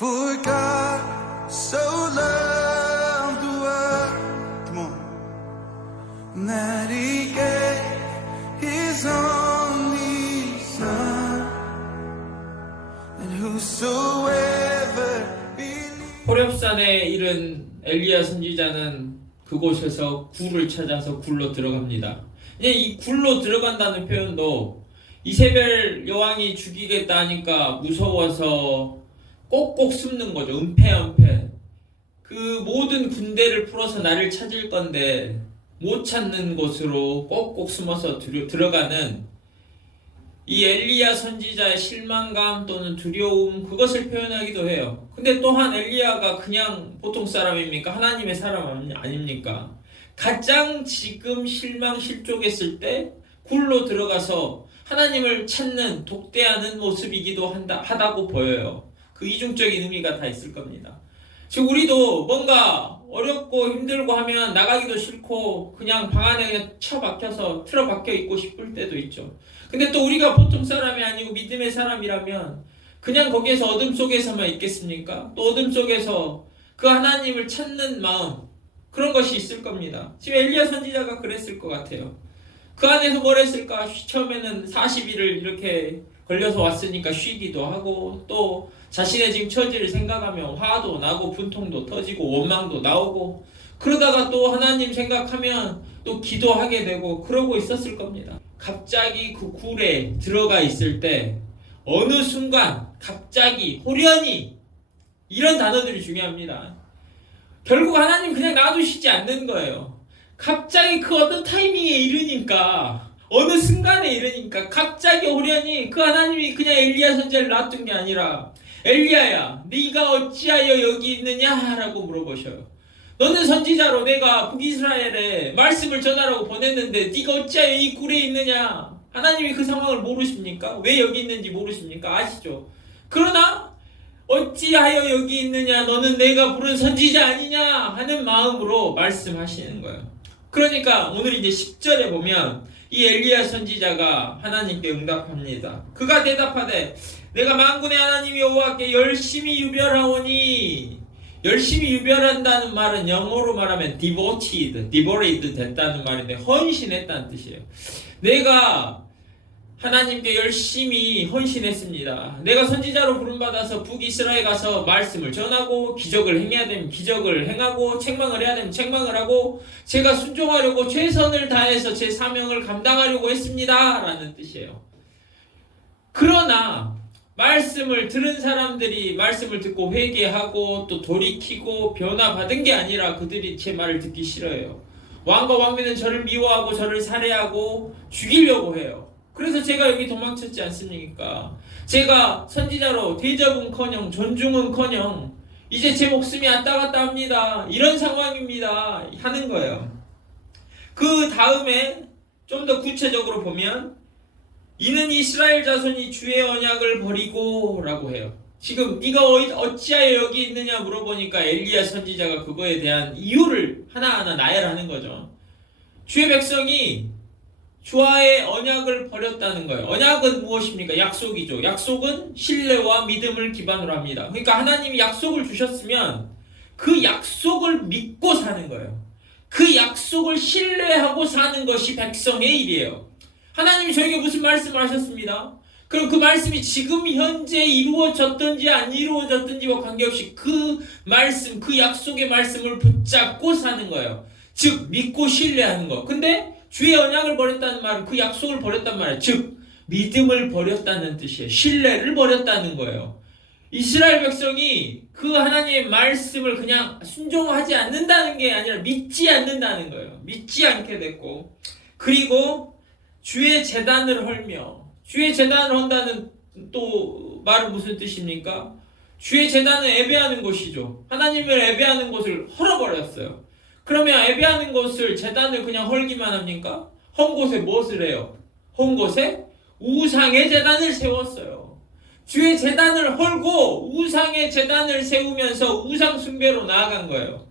For God so loved the world, come on, that He gave His only Son, and whosoever believes. 호렙산에 이른 엘리야 선지자는 그곳에서 굴을 찾아서 굴로 들어갑니다. 이 굴로 들어간다는 표현도 이세벨 여왕이 죽이겠다 하니까 무서워서 꼭꼭 숨는 거죠. 은폐. 그 모든 군대를 풀어서 나를 찾을 건데 못 찾는 곳으로 꼭꼭 숨어서 들어가는 이 엘리야 선지자의 실망감 또는 두려움, 그것을 표현하기도 해요. 근데 또한 엘리야가 그냥 보통 사람입니까? 하나님의 사람 아닙니까? 가장 지금 실족했을 때 굴로 들어가서 하나님을 찾는, 독대하는 모습이기도 하다고 보여요. 그 이중적인 의미가 다 있을 겁니다. 즉 우리도 뭔가 어렵고 힘들고 하면 나가기도 싫고 그냥 방 안에 그냥 처박혀서 틀어박혀 있고 싶을 때도 있죠. 근데 또 우리가 보통 사람이 아니고 믿음의 사람이라면 그냥 거기에서 어둠 속에서만 있겠습니까? 또 어둠 속에서 그 하나님을 찾는 마음, 그런 것이 있을 겁니다. 지금 엘리야 선지자가 그랬을 것 같아요. 그 안에서 뭘 했을까? 처음에는 40일을 이렇게 걸려서 왔으니까 쉬기도 하고, 또 자신의 지금 처지를 생각하면 화도 나고 분통도 터지고 원망도 나오고, 그러다가 또 하나님 생각하면 또 기도하게 되고 그러고 있었을 겁니다. 갑자기 그 굴에 들어가 있을 때 어느 순간 갑자기 호련히, 이런 단어들이 중요합니다. 결국 하나님 그냥 놔두시지 않는 거예요. 갑자기 그 어떤 타이밍에 이르니까, 어느 순간에 이르니까 갑자기 호련히 그 하나님이 그냥 엘리야 선지자를 놔둔 게 아니라, 엘리야야 네가 어찌하여 여기 있느냐? 라고 물어보셔요. 너는 선지자로 내가 북이스라엘에 말씀을 전하라고 보냈는데 네가 어찌하여 이 굴에 있느냐? 하나님이 그 상황을 모르십니까? 왜 여기 있는지 모르십니까? 아시죠? 그러나 어찌하여 여기 있느냐? 너는 내가 부른 선지자 아니냐? 하는 마음으로 말씀하시는 거예요. 그러니까 오늘 이제 10절에 보면 이 엘리야 선지자가 하나님께 응답합니다. 그가 대답하되 내가 만군의 하나님 여호와께 열심히 유별하오니, 열심히 유별한다는 말은 영어로 말하면 devoted 됐다는 말인데 헌신했다는 뜻이에요. 내가 하나님께 열심히 헌신했습니다. 내가 선지자로 부름받아서 북이스라엘 가서 말씀을 전하고, 기적을 행해야 되면 기적을 행하고, 책망을 해야 되면 책망을 하고, 제가 순종하려고 최선을 다해서 제 사명을 감당하려고 했습니다 라는 뜻이에요. 그러나 말씀을 들은 사람들이 말씀을 듣고 회개하고 또 돌이키고 변화받은 게 아니라 그들이 제 말을 듣기 싫어해요. 왕과 왕비는 저를 미워하고 저를 살해하고 죽이려고 해요. 그래서 제가 여기 도망쳤지 않습니까? 제가 선지자로 대접은커녕 존중은커녕 이제 제 목숨이 왔다 갔다 합니다. 이런 상황입니다. 하는 거예요. 그 다음에 좀 더 구체적으로 보면 이는 이스라엘 자손이 주의 언약을 버리고 라고 해요. 지금 네가 어찌하여 여기 있느냐 물어보니까 엘리야 선지자가 그거에 대한 이유를 하나하나 나열하는 거죠. 주의 백성이 주와의 언약을 버렸다는 거예요. 언약은 무엇입니까? 약속이죠. 약속은 신뢰와 믿음을 기반으로 합니다. 그러니까 하나님이 약속을 주셨으면 그 약속을 믿고 사는 거예요. 그 약속을 신뢰하고 사는 것이 백성의 일이에요. 하나님이 저에게 무슨 말씀을 하셨습니다. 그럼 그 말씀이 지금 현재 이루어졌든지 안 이루어졌든지와 관계없이 그 말씀, 그 약속의 말씀을 붙잡고 사는 거예요. 즉 믿고 신뢰하는 거. 근데 주의 언약을 버렸다는 말은 그 약속을 버렸단 말이에요. 즉 믿음을 버렸다는 뜻이에요. 신뢰를 버렸다는 거예요. 이스라엘 백성이 그 하나님의 말씀을 그냥 순종하지 않는다는 게 아니라 믿지 않는다는 거예요. 믿지 않게 됐고, 그리고 주의 제단을 헐며, 주의 제단을 헌다는 또 말은 무슨 뜻입니까? 주의 제단은 예배하는 곳이죠. 하나님을 예배하는 곳을 헐어버렸어요. 그러면 예배하는 곳을, 제단을 그냥 헐기만 합니까? 헌 곳에 무엇을 해요? 헌 곳에 우상의 제단을 세웠어요. 주의 제단을 헐고 우상의 제단을 세우면서 우상 숭배로 나아간 거예요.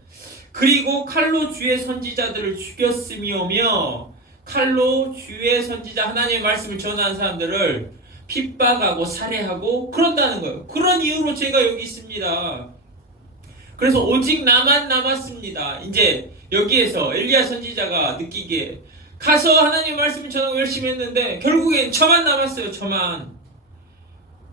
그리고 칼로 주의 선지자들을 죽였으며며, 칼로 주의 선지자 하나님의 말씀을 전하는 사람들을 핍박하고 살해하고 그런다는 거예요. 그런 이유로 제가 여기 있습니다. 그래서 오직 나만 남았습니다. 이제 여기에서 엘리야 선지자가 느끼기에 가서 하나님 말씀을 전하고 열심히 했는데 결국엔 저만 남았어요. 저만.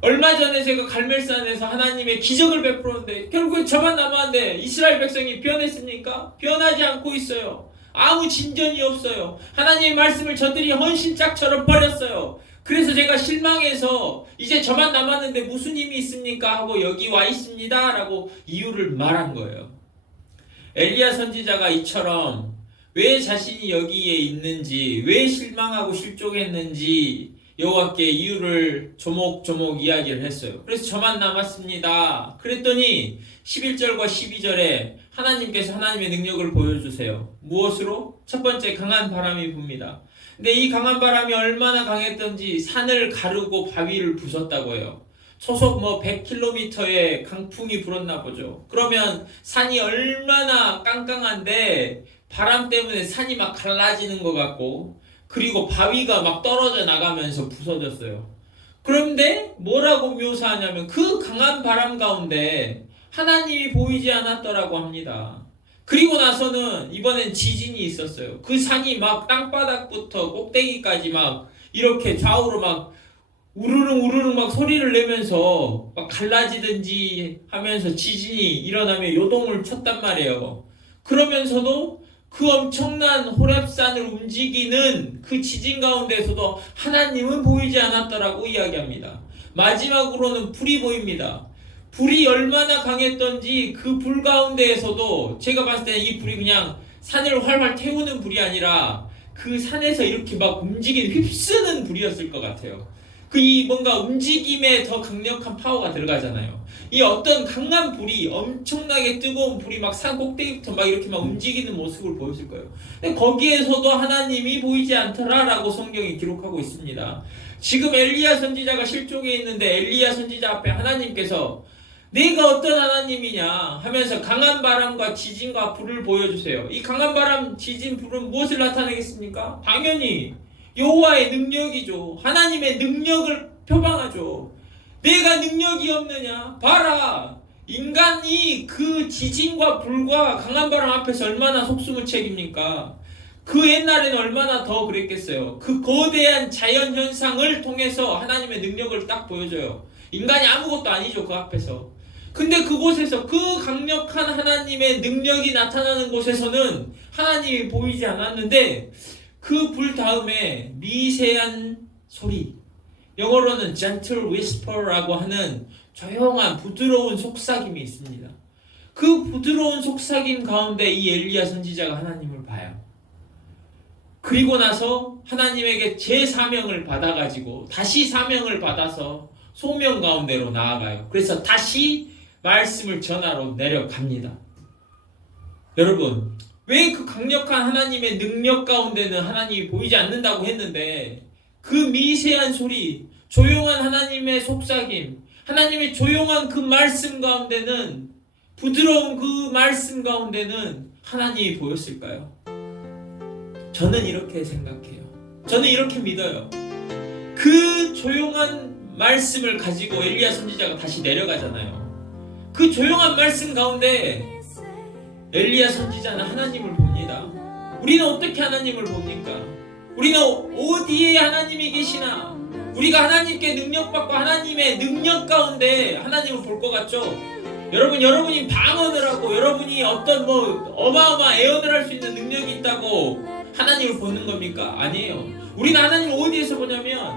얼마 전에 제가 갈멜산에서 하나님의 기적을 베풀었는데 결국엔 저만 남았는데 이스라엘 백성이 변했습니까? 변하지 않고 있어요. 아무 진전이 없어요. 하나님의 말씀을 저들이 헌신짝처럼 버렸어요. 그래서 제가 실망해서 이제 저만 남았는데 무슨 힘이 있습니까? 하고 여기 와 있습니다 라고 이유를 말한 거예요. 엘리야 선지자가 이처럼 왜 자신이 여기에 있는지, 왜 실망하고 실족했는지 여호와께 이유를 조목조목 이야기를 했어요. 그래서 저만 남았습니다. 그랬더니 11절과 12절에 하나님께서 하나님의 능력을 보여주세요. 무엇으로? 첫 번째, 강한 바람이 붑니다. 근데 이 강한 바람이 얼마나 강했던지 산을 가르고 바위를 부쉈다고 해요. 초속 100km의 강풍이 불었나 보죠. 그러면 산이 얼마나 깡깡한데 바람 때문에 산이 막 갈라지는 것 같고, 그리고 바위가 막 떨어져 나가면서 부서졌어요. 그런데 뭐라고 묘사하냐면 그 강한 바람 가운데 하나님이 보이지 않았더라고 합니다. 그리고 나서는 이번엔 지진이 있었어요. 그 산이 막 땅바닥부터 꼭대기까지 막 이렇게 좌우로 막 우르릉 우르릉 막 소리를 내면서 막 갈라지든지 하면서 지진이 일어나며 요동을 쳤단 말이에요. 그러면서도 그 엄청난 호렙산을 움직이는 그 지진 가운데서도 하나님은 보이지 않았더라고 이야기합니다. 마지막으로는 불이 보입니다. 불이 얼마나 강했던지 그 불 가운데에서도 제가 봤을 때는 이 불이 그냥 산을 활활 태우는 불이 아니라 그 산에서 이렇게 막 움직이는 휩쓰는 불이었을 것 같아요. 이 뭔가 움직임에 더 강력한 파워가 들어가잖아요. 이 어떤 강한 불이, 엄청나게 뜨거운 불이 막 산 꼭대기부터 막 이렇게 막 움직이는 모습을 보였을 거예요. 근데 거기에서도 하나님이 보이지 않더라라고 성경이 기록하고 있습니다. 지금 엘리야 선지자가 실족해 있는데 엘리야 선지자 앞에 하나님께서 내가 어떤 하나님이냐 하면서 강한 바람과 지진과 불을 보여주세요. 이 강한 바람, 지진, 불은 무엇을 나타내겠습니까? 당연히 여호와의 능력이죠. 하나님의 능력을 표방하죠. 내가 능력이 없느냐? 봐라. 인간이 그 지진과 불과 강한 바람 앞에서 얼마나 속수무책입니까? 그 옛날에는 얼마나 더 그랬겠어요. 그 거대한 자연현상을 통해서 하나님의 능력을 딱 보여줘요. 인간이 아무것도 아니죠. 그 앞에서. 근데 그곳에서 그 강력한 하나님의 능력이 나타나는 곳에서는 하나님이 보이지 않았는데 그 불 다음에 미세한 소리, 영어로는 gentle whisper라고 하는 조용한 부드러운 속삭임이 있습니다. 그 부드러운 속삭임 가운데 이 엘리야 선지자가 하나님을 봐요. 그리고 나서 하나님에게 제 사명을 받아가지고 다시 사명을 받아서 소명 가운데로 나아가요. 그래서 다시 말씀을 전하러 내려갑니다. 여러분, 왜 그 강력한 하나님의 능력 가운데는 하나님이 보이지 않는다고 했는데 그 미세한 소리, 조용한 하나님의 속삭임, 하나님의 조용한 그 말씀 가운데는, 부드러운 그 말씀 가운데는 하나님이 보였을까요? 저는 이렇게 생각해요. 저는 이렇게 믿어요. 그 조용한 말씀을 가지고 엘리야 선지자가 다시 내려가잖아요. 그 조용한 말씀 가운데 엘리야 선지자는 하나님을 봅니다. 우리는 어떻게 하나님을 봅니까? 우리는 어디에 하나님이 계시나? 우리가 하나님께 능력받고 하나님의 능력 가운데 하나님을 볼 것 같죠? 여러분이 방언을 하고 여러분이 어떤 어마어마한 애언을 할 수 있는 능력이 있다고 하나님을 보는 겁니까? 아니에요. 우리는 하나님을 어디에서 보냐면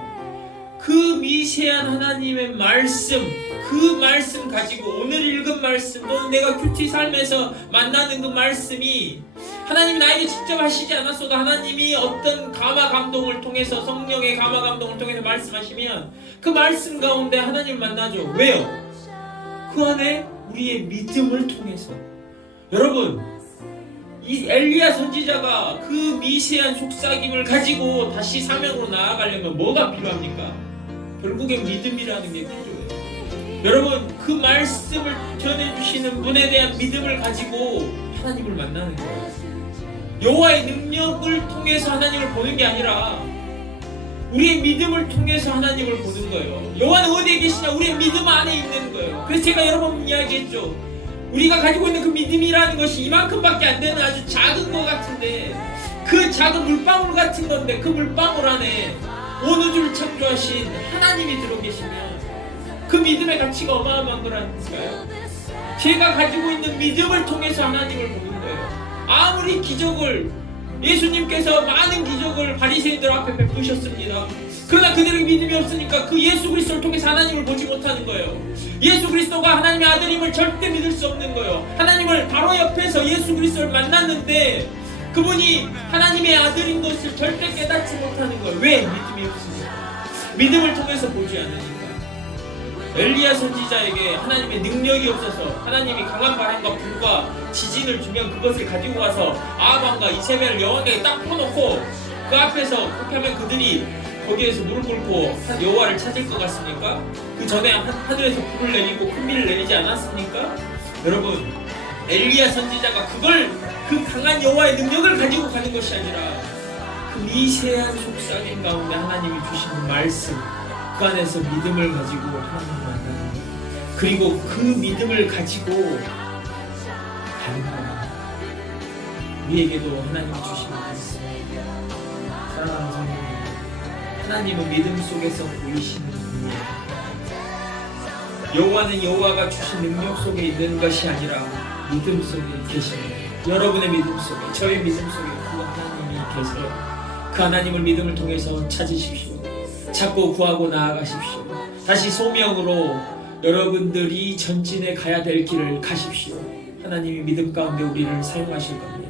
그 미세한 하나님의 말씀, 그 말씀 가지고 오늘 읽은 말씀 또는 내가 큐티 삶에서 만나는 그 말씀이 하나님이 나에게 직접 하시지 않았어도 하나님이 어떤 감화 감동을 통해서, 성령의 감화 감동을 통해서 말씀하시면 그 말씀 가운데 하나님을 만나죠. 왜요? 그 안에 우리의 믿음을 통해서. 여러분, 이 엘리야 선지자가 그 미세한 속삭임을 가지고 다시 사명으로 나아가려면 뭐가 필요합니까? 결국엔 믿음이라는 게 필요해요. 여러분, 그 말씀을 전해주시는 분에 대한 믿음을 가지고 하나님을 만나는 거예요. 여호와의 능력을 통해서 하나님을 보는 게 아니라 우리의 믿음을 통해서 하나님을 보는 거예요. 여호와는 어디에 계시냐? 우리의 믿음 안에 있는 거예요. 그래서 제가 여러 번 이야기했죠. 우리가 가지고 있는 그 믿음이라는 것이 이만큼밖에 안 되는 아주 작은 것 같은데, 그 작은 물방울 같은 건데, 그 물방울 안에 온 우주를 창조하신 하나님이 들어 계시면 그 믿음의 가치가 어마어마한 거라니까요. 제가 가지고 있는 믿음을 통해서 하나님을 보는 거예요. 아무리 기적을, 예수님께서 많은 기적을 바리새인들 앞에 베푸셨습니다. 그러나 그들에게 믿음이 없으니까 그 예수 그리스도를 통해서 하나님을 보지 못하는 거예요. 예수 그리스도가 하나님의 아들임을 절대 믿을 수 없는 거예요. 하나님을 바로 옆에서 예수 그리스도를 만났는데 그분이 하나님의 아들인 것을 절대 깨닫지 못하는 거예요. 왜? 믿음이 없으니까. 믿음을 통해서 보지 않으니까. 엘리야 선지자에게 하나님의 능력이 없어서 하나님이 강한 바람과 불과 지진을 주면 그것을 가지고 가서 아합과 이세벨 여왕에게 딱 퍼놓고 그 앞에서 그렇게 하면 그들이 거기에서 무릎 꿇고 여호와를 찾을 것 같습니까? 그 전에 하늘에서 불을 내리고 큰 비를 내리지 않았습니까? 여러분, 엘리야 선지자가 그걸, 그 강한 여호와의 능력을 가지고 가는 것이 아니라 그 미세한 속삭임 가운데 하나님이 주시는 말씀, 그 안에서 믿음을 가지고 하나님을 만나는, 그리고 그 믿음을 가지고 가는 거야. 우리에게도 하나님이 주시는 말씀. 사랑하는 성도님, 하나님은 믿음 속에서 보이시는 분이에요. 여호와는 여호와가 주신 능력 속에 있는 것이 아니라 믿음 속에 계십니다. 여러분의 믿음 속에, 저의 믿음 속에 그 하나님이 계세요. 그 하나님을 믿음을 통해서 찾으십시오. 찾고 구하고 나아가십시오. 다시 소명으로 여러분들이 전진해 가야 될 길을 가십시오. 하나님이 믿음 가운데 우리를 사용하실 겁니다.